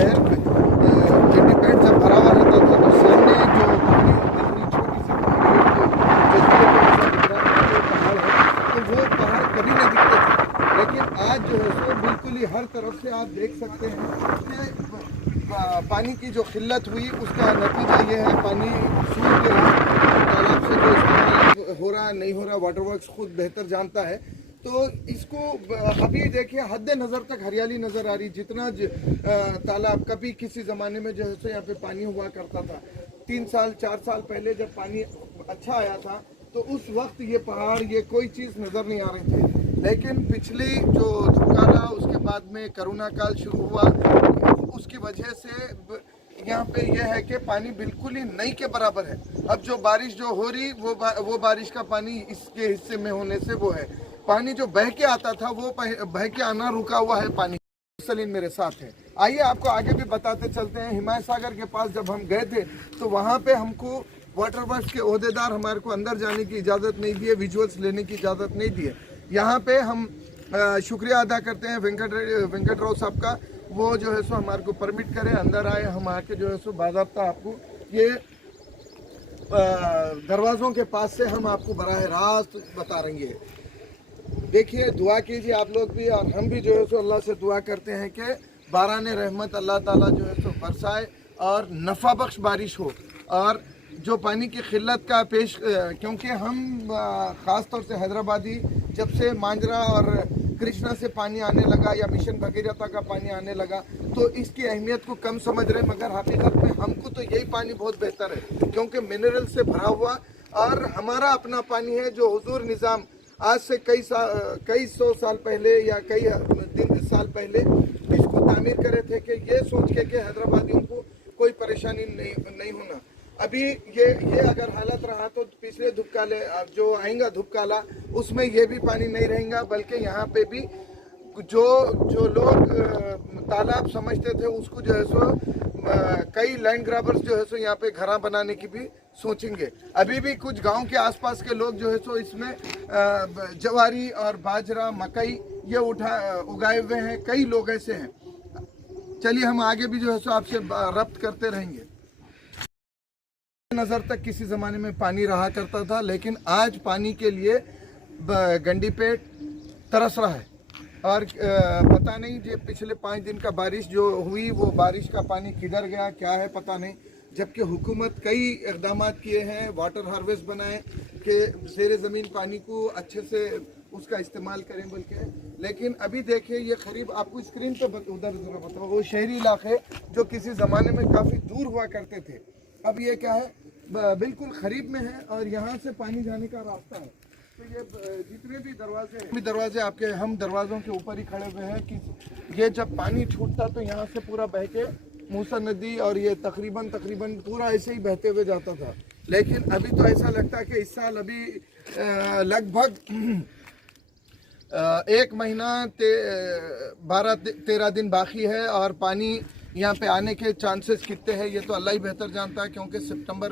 शहर इंडिपेंडेंट जब भरा हुआ रहता था तो सामने जो पहाड़ी इतनी छोटी सी पहाड़ है तो वो पहाड़ कभी नहीं दिखते थे, लेकिन आज जो है सो बिल्कुल ही हर तरफ से आप देख सकते हैं कि पानी की जो किल्लत हुई उसका नतीजा ये है, पानी सूख गया तालाब से, जो इस्तेमाल हो रहा नहीं हो रहा वाटर वर्क्स खुद बेहतर जानता है। तो इसको अभी देखिए हद नज़र तक हरियाली नज़र आ रही, जितना तालाब कभी किसी ज़माने में जो है सो यहाँ पे पानी हुआ करता था 3 साल 4 साल पहले जब पानी अच्छा आया था तो उस वक्त ये पहाड़ ये कोई चीज़ नज़र नहीं आ रही थी, लेकिन पिछली जो धुकाला उसके बाद में कोरोना काल शुरू हुआ उसकी वजह से यहाँ पे यह है कि पानी बिल्कुल ही नहीं के बराबर है। अब जो बारिश जो हो रही वो बारिश का पानी इसके हिस्से में होने से वो है, पानी जो बह के आता था वो बह के आना रुका हुआ है पानी। सलीम मेरे साथ है, आइए आपको आगे भी बताते चलते हैं। हिमायत सागर के पास जब हम गए थे तो वहाँ पे हमको वाटर वर्क्स के ओहदेदार हमारे को अंदर जाने की इजाज़त नहीं दी है, विजुअल्स लेने की इजाज़त नहीं दी है। यहाँ पे हम शुक्रिया अदा करते हैं वेंकट राव साहब का, वो जो है सो हमारे को परमिट करे अंदर आए, हम आके जो है सो बाज़ाब्ता आपको ये दरवाज़ों के पास से हम आपको बराह रास्त बता रहे हैं। देखिए दुआ कीजिए आप लोग भी और हम भी जो है सो अल्लाह से दुआ करते हैं कि बारान रहमत अल्लाह ताला जो है सो बरसाए और नफ़ा बख्श बारिश हो, और जो पानी की किल्लत का पेश क्योंकि हम ख़ास तौर से हैदराबादी जब से मांजरा और कृष्णा से पानी आने लगा या मिशन भगीरथा का पानी आने लगा तो इसकी अहमियत को कम समझ रहे, मगर हकीकत में हमको तो यही पानी बहुत बेहतर है क्योंकि मिनरल से भरा हुआ और हमारा अपना पानी है जो हुजूर निज़ाम आज से कई सौ साल पहले या कई साल पहले इसको तामीर करे थे कि ये सोच के कि हैदराबादियों को कोई परेशानी नहीं होना। अभी ये अगर हालत रहा तो पिछले धुपकाले जो आएगा धुपकाला उसमें ये भी पानी नहीं रहेगा, बल्कि यहाँ पे भी जो लोग तालाब समझते थे उसको जो है सो कई लैंड ग्राबर्स जो है सो यहाँ पे घरा बनाने की भी सोचेंगे। अभी भी कुछ गांव के आसपास के लोग जो है सो इसमें जवारी और बाजरा मकई ये उगाए हुए हैं, कई लोग ऐसे हैं। चलिए हम आगे भी जो है सो आपसे रब्त करते रहेंगे। नज़र तक किसी ज़माने में पानी रहा करता था, लेकिन आज पानी के लिए गंडीपेट तरस रहा है और पता नहीं जो पिछले 5 दिन का बारिश जो हुई वो बारिश का पानी किधर गया क्या है पता नहीं, जबकि हुकूमत कई इक़दाम किए हैं, वाटर हार्वेस्ट बनाए कि ज़ेर ज़मीन पानी को अच्छे से उसका इस्तेमाल करें बल्कि, लेकिन अभी देखिए ये करीब आपको स्क्रीन पे उधर ज़रा बताओ वो शहरी इलाके जो किसी ज़माने में काफ़ी दूर हुआ करते थे, अब ये क्या है बिल्कुल करीब में है और यहाँ से पानी जाने का रास्ता है। तो ये जितने भी दरवाजे आपके हम दरवाज़ों के ऊपर ही खड़े हुए हैं कि ये जब पानी छूटता तो यहाँ से पूरा बह के मूसा नदी और ये तकरीबन पूरा ऐसे ही बहते हुए जाता था, लेकिन अभी तो ऐसा लगता है कि इस साल अभी लगभग 1 महीना 12-13 दिन बाकी है और पानी यहाँ पे आने के चांसेस कितने हैं ये तो अल्लाह ही बेहतर जानता है, क्योंकि सितंबर